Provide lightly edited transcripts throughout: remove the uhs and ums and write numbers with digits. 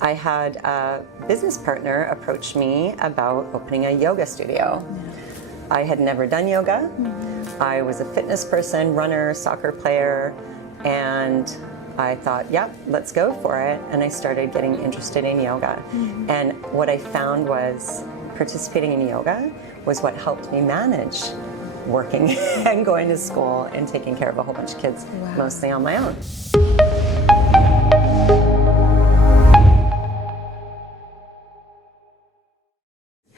I had a business partner approach me about opening a yoga studio. I had never done yoga. I was a fitness person, runner, soccer player, and I thought, yeah, let's go for it. And I started getting interested in yoga. And what I found was participating in yoga was what helped me manage working and going to school and taking care of a whole bunch of kids, mostly on my own.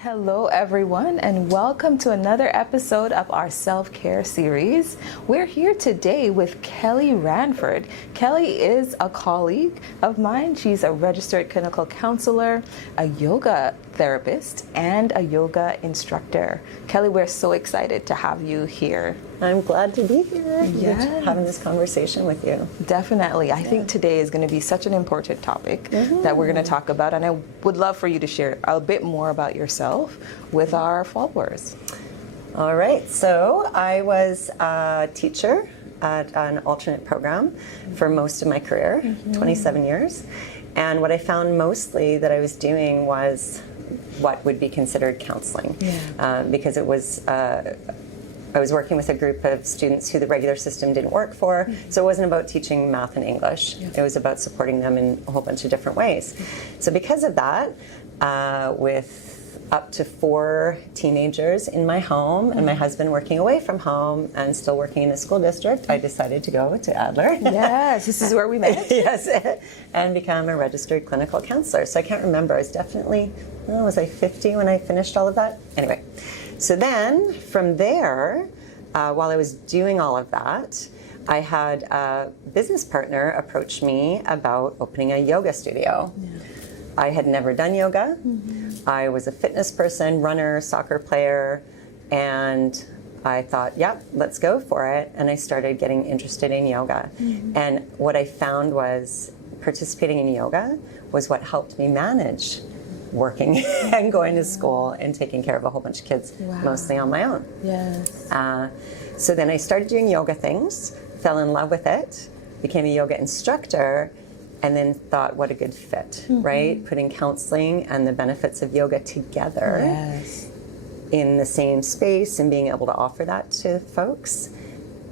Hello everyone, and welcome to another episode of our self-care series. We're here today with Kelly Ranford. Kelly is a colleague of mine. She's a registered clinical counselor, a yoga therapist, and a yoga instructor. Kelly, we're so excited to have you here. I'm glad to be here, Yes. having this conversation with you. Definitely. I think today is going to be such an important topic that we're going to talk about, and I would love for you to share a bit more about yourself with our followers. All right, so I was a teacher at an alternate program for most of my career, 27 years. And what I found mostly that I was doing was what would be considered counseling, because it was I was working with a group of students who the regular system didn't work for, so it wasn't about teaching math and English. It was about supporting them in a whole bunch of different ways. So because of that, with up to 4 teenagers in my home and my husband working away from home and still working in the school district, I decided to go to Adler. Yes, this is where we met. Yes, and become a registered clinical counselor. So I can't remember, I was definitely, was I 50 when I finished all of that? Anyway. So then, from there, while I was doing all of that, I had a business partner approach me about opening a yoga studio. I had never done yoga. I was a fitness person, runner, soccer player, and I thought, yeah, let's go for it. And I started getting interested in yoga. And what I found was participating in yoga was what helped me manage working and going to school and taking care of a whole bunch of kids, mostly on my own. Yes. So then I started doing yoga things, fell in love with it, became a yoga instructor, and then thought, what a good fit, right? Putting counseling and the benefits of yoga together in the same space and being able to offer that to folks.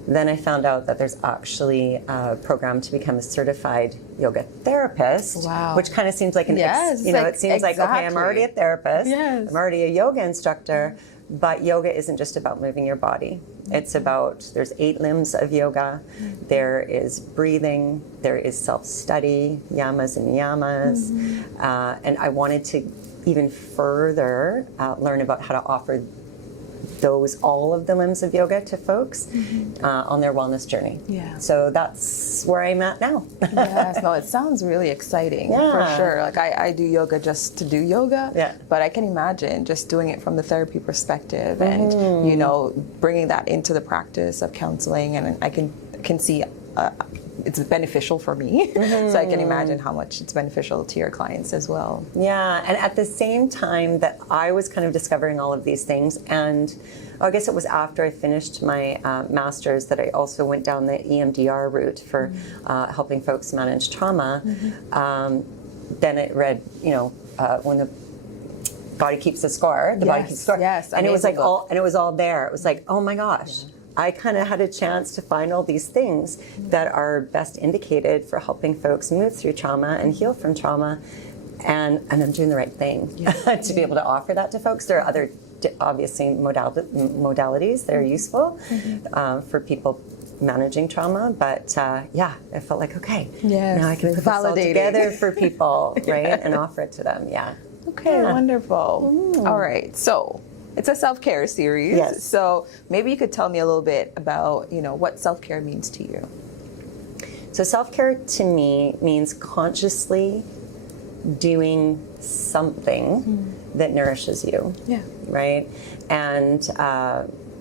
Then I found out that there's actually a program to become a certified yoga therapist, which kind of seems like it seems like, okay, I'm already a therapist, I'm already a yoga instructor, but yoga isn't just about moving your body. It's about, there's 8 limbs of yoga, there is breathing, there is self-study, yamas and niyamas, and I wanted to even further learn about how to offer all of the limbs of yoga to folks on their wellness journey. So that's where I'm at now. Yes, no, it sounds really exciting for sure. Like I do yoga just to do yoga, but I can imagine just doing it from the therapy perspective and bringing that into the practice of counseling, and I can see it's beneficial for me. So I can imagine how much it's beneficial to your clients as well. Yeah, and at the same time that I was kind of discovering all of these things, and I guess it was after I finished my master's that I also went down the EMDR route for helping folks manage trauma. Then it read, when the body keeps the score, the body keeps the score. Yes, and it was like it was all there. It was like, oh my gosh. I kind of had a chance to find all these things that are best indicated for helping folks move through trauma and heal from trauma, and I'm doing the right thing to be able to offer that to folks. There are other, obviously, modalities that are useful for people managing trauma, but I felt like, okay, now I can put this all together for people, right, and offer it to them, Okay, wonderful. All right, so it's a self-care series. Yes. So maybe you could tell me a little bit about, what self-care means to you. So self-care to me means consciously doing something that nourishes you. Right? And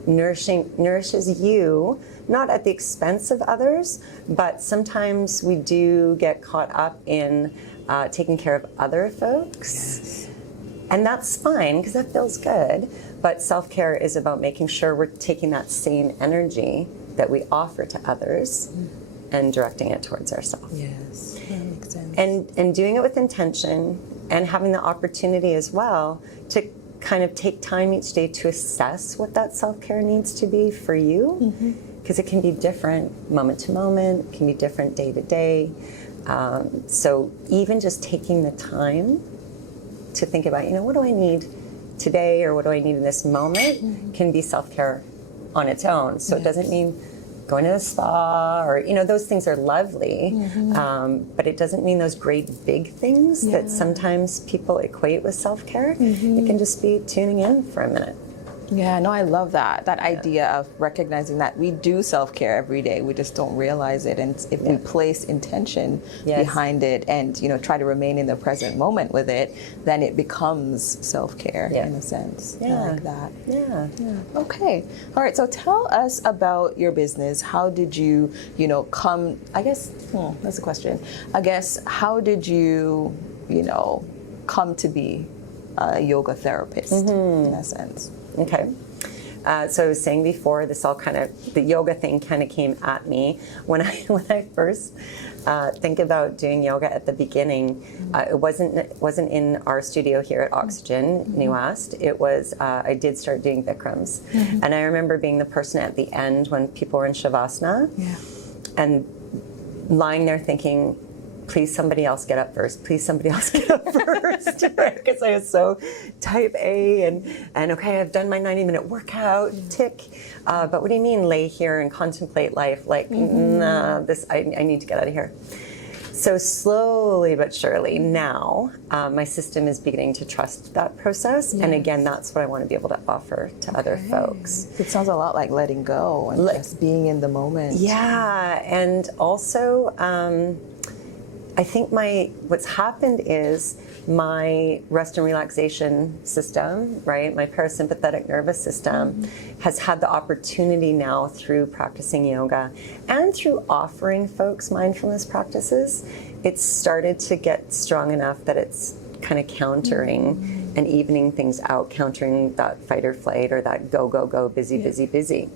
nourishes you, not at the expense of others, but sometimes we do get caught up in taking care of other folks. And that's fine, because that feels good. But self-care is about making sure we're taking that same energy that we offer to others and directing it towards ourselves. Yes, that makes sense. And doing it with intention and having the opportunity as well to kind of take time each day to assess what that self-care needs to be for you, because it can be different moment to moment, it can be different day to day. So even just taking the time to think about, what do I need today or what do I need in this moment can be self-care on its own. So it doesn't mean going to the spa or, those things are lovely, but it doesn't mean those great big things that sometimes people equate with self-care. It can just be tuning in for a minute. Yeah, no, I love that idea of recognizing that we do self-care every day. We just don't realize it. And if we place intention behind it and, try to remain in the present moment with it, then it becomes self-care in a sense. I like that. Yeah. Okay. All right. So tell us about your business. How did you, come, I guess, that's a question. I guess, how did you, come to be a yoga therapist in a sense? Okay. So I was saying before, the yoga thing kind of came at me when I first think about doing yoga at the beginning. It wasn't in our studio here at Oxygen, New West. It was, I did start doing Bikrams. And I remember being the person at the end when people were in Shavasana and lying there thinking, please somebody else get up first. Please somebody else get up first. Because I was so type A and okay, I've done my 90-minute workout, tick. But what do you mean lay here and contemplate life? Like, nah, I need to get out of here. So slowly but surely now, my system is beginning to trust that process. And again, that's what I want to be able to offer to other folks. It sounds a lot like letting go and just being in the moment. Yeah, and also, I think what's happened is my rest and relaxation system, right, my parasympathetic nervous system has had the opportunity now through practicing yoga and through offering folks mindfulness practices. It's started to get strong enough that it's kind of countering and evening things out, countering that fight or flight or that go, go, go, busy, busy, busy.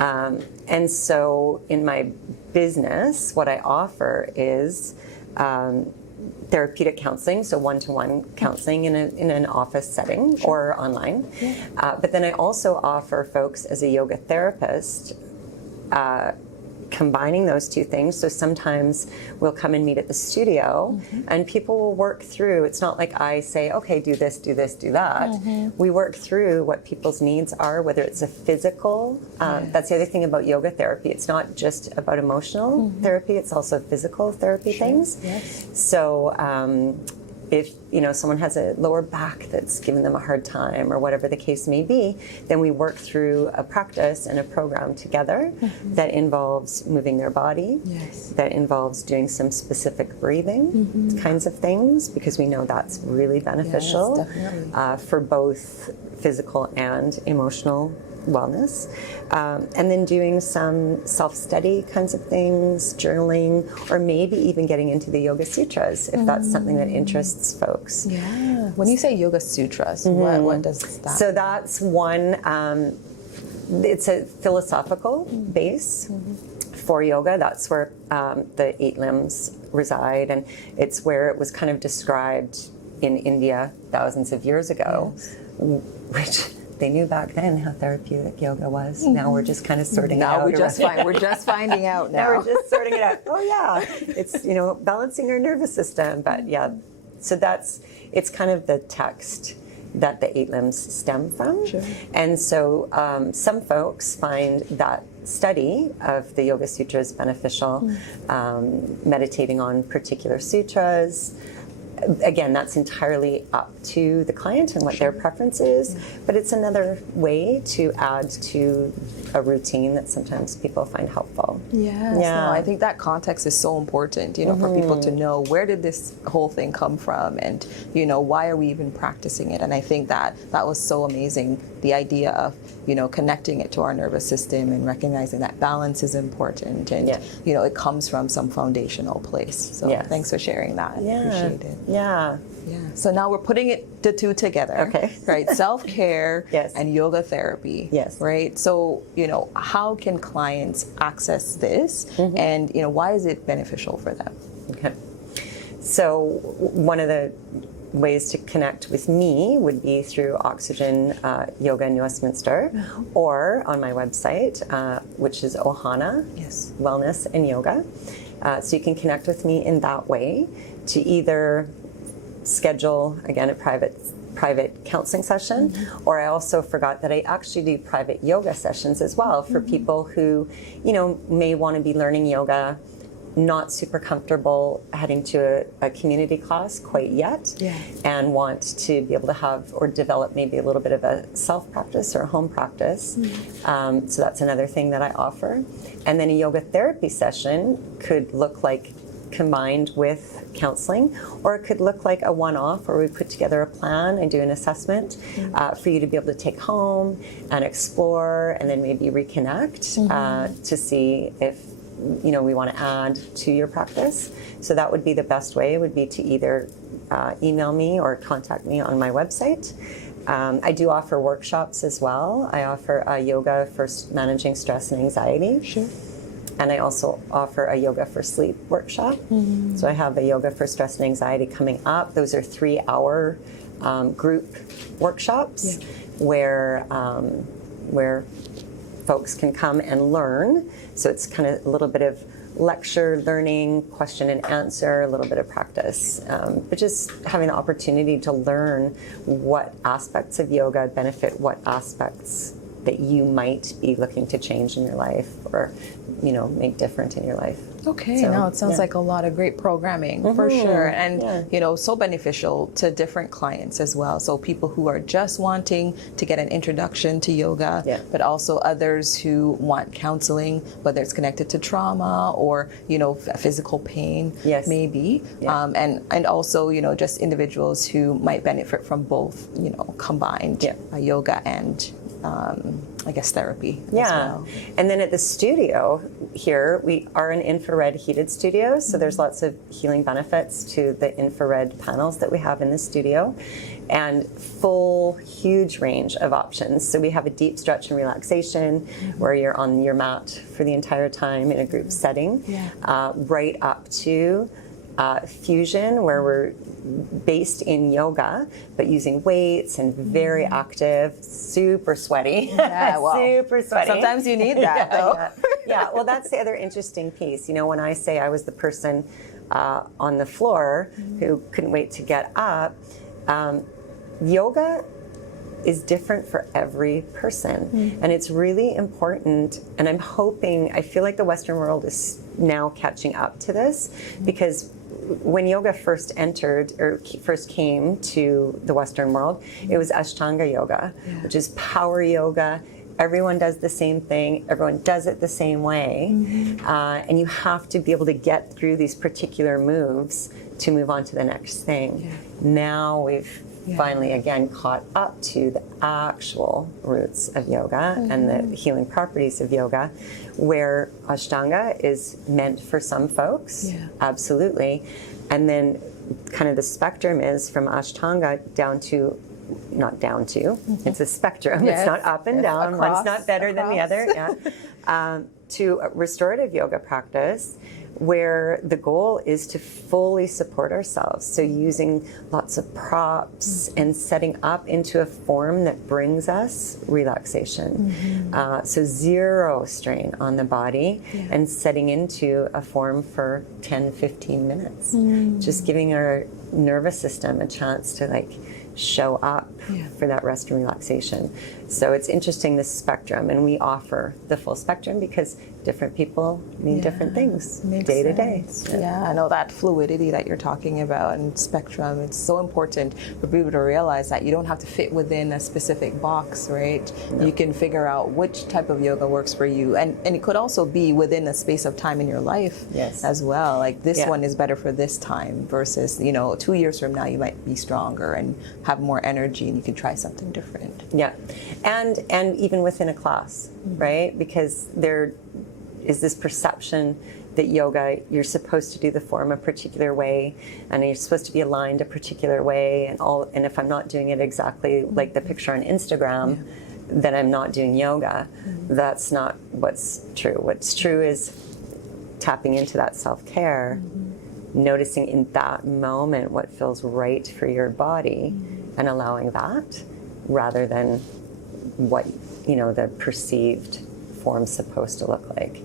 And so in my business, what I offer is therapeutic counseling, so one-to-one counseling in an office setting or online. But then I also offer folks as a yoga therapist, combining those two things. So sometimes we'll come and meet at the studio and people will work through. It's not like I say, okay, do this, do this, do that. We work through what people's needs are, whether it's a physical, that's the other thing about yoga therapy. It's not just about emotional therapy, it's also physical therapy things. So if someone has a lower back that's giving them a hard time or whatever the case may be, then we work through a practice and a program together that involves moving their body, that involves doing some specific breathing kinds of things, because we know that's really beneficial for both physical and emotional wellness, and then doing some self-study kinds of things, journaling, or maybe even getting into the Yoga Sutras if that's something that interests folks. When you say Yoga Sutras, what does that So that's one, it's a philosophical base for yoga. That's where the 8 limbs reside, and it's where it was kind of described in India thousands of years ago, which they knew back then how therapeutic yoga was. Now we're just kind of sorting it out. We're just finding out now. Now we're just sorting it out. Oh yeah, it's balancing our nervous system. But yeah, so it's kind of the text that the 8 limbs stem from. And so some folks find that study of the Yoga Sutras beneficial, meditating on particular sutras. Again, that's entirely up to the client and what their preference is, but it's another way to add to a routine that sometimes people find helpful. No, I think that context is so important, for people to know, where did this whole thing come from, and why are we even practicing it? And I think that was so amazing, the idea of connecting it to our nervous system and recognizing that balance is important, and it comes from some foundational place. So thanks for sharing that. Appreciate it. Yeah. So now we're putting the two together. Okay. Right. Self-care and yoga therapy. Right. So, how can clients access this, and, why is it beneficial for them? Okay. So one of the ways to connect with me would be through Oxygen Yoga in Westminster, or on my website, which is Ohana Wellness and Yoga. So you can connect with me in that way to either schedule, again, a private counseling session, or I also forgot that I actually do private yoga sessions as well for people who, may want to be learning yoga, not super comfortable heading to a community class quite yet, and want to be able to have or develop maybe a little bit of a self-practice or a home practice. So that's another thing that I offer. And then a yoga therapy session could look like combined with counseling, or it could look like a one-off where we put together a plan and do an assessment for you to be able to take home and explore and then maybe reconnect to see if we want to add to your practice. So that would be the best way, would be to either email me or contact me on my website. I do offer workshops as well. I offer a yoga for managing stress and anxiety. Sure. And I also offer a yoga for sleep workshop. So I have a yoga for stress and anxiety coming up. Those are 3-hour group workshops where folks can come and learn. So it's kind of a little bit of lecture, learning, question and answer, a little bit of practice, but just having the opportunity to learn what aspects of yoga benefit what aspects that you might be looking to change in your life or, make different in your life. Okay, so, now it sounds like a lot of great programming for sure, and so beneficial to different clients as well. So people who are just wanting to get an introduction to yoga, but also others who want counseling, whether it's connected to trauma or physical pain, maybe, and also just individuals who might benefit from both, combined yoga and I guess therapy as well. And then at the studio here, we are an infrared heated studio, so there's lots of healing benefits to the infrared panels that we have in the studio, and huge range of options. So we have a deep stretch and relaxation where you're on your mat for the entire time in a group setting, right up to fusion, where we're based in yoga, but using weights and very active, super sweaty. Super sweaty. Sometimes you need that, though. Well, that's the other interesting piece. When I say I was the person on the floor who couldn't wait to get up, yoga is different for every person. And it's really important, and I feel like the Western world is now catching up to this, because when yoga first entered or first came to the Western world, it was Ashtanga yoga, which is power yoga. Everyone does the same thing. Everyone does it the same way. And you have to be able to get through these particular moves to move on to the next thing. Now we've finally, again, caught up to the actual roots of yoga and the healing properties of yoga, where Ashtanga is meant for some folks, absolutely. And then kind of the spectrum is from Ashtanga it's a spectrum, it's not up and down, one's not better than the other, to a restorative yoga practice, where the goal is to fully support ourselves. So using lots of props and setting up into a form that brings us relaxation. So zero strain on the body and setting into a form for 10, 15 minutes. Just giving our nervous system a chance to show up for that rest and relaxation. So it's interesting, this spectrum, and we offer the full spectrum because different people need different things day to day. I know that fluidity that you're talking about and spectrum, it's so important for people to realize that you don't have to fit within a specific box, right? You can figure out which type of yoga works for you, and it could also be within a space of time in your life as well. Like this one is better for this time versus 2 years from now you might be stronger and have more energy and you can try something different. And even within a class, right? Because there is this perception that yoga, you're supposed to do the form a particular way, and you're supposed to be aligned a particular way, and if I'm not doing it exactly like the picture on Instagram, then I'm not doing yoga. That's not what's true. What's true is tapping into that self-care noticing in that moment what feels right for your body and allowing that rather than what, the perceived form's supposed to look like.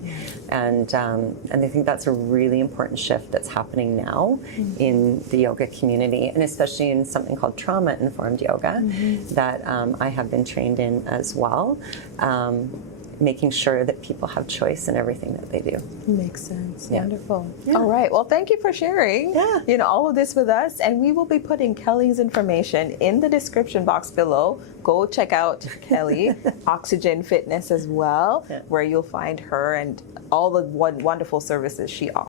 And I think that's a really important shift that's happening now in the yoga community, and especially in something called trauma-informed yoga that I have been trained in as well. Making sure that people have choice in everything that they do. Makes sense. Yeah. Wonderful. Yeah. All right. Well, thank you for sharing all of this with us. And we will be putting Kelly's information in the description box below. Go check out Kelly, Oxygen Fitness as well, where you'll find her and all the wonderful services she offers.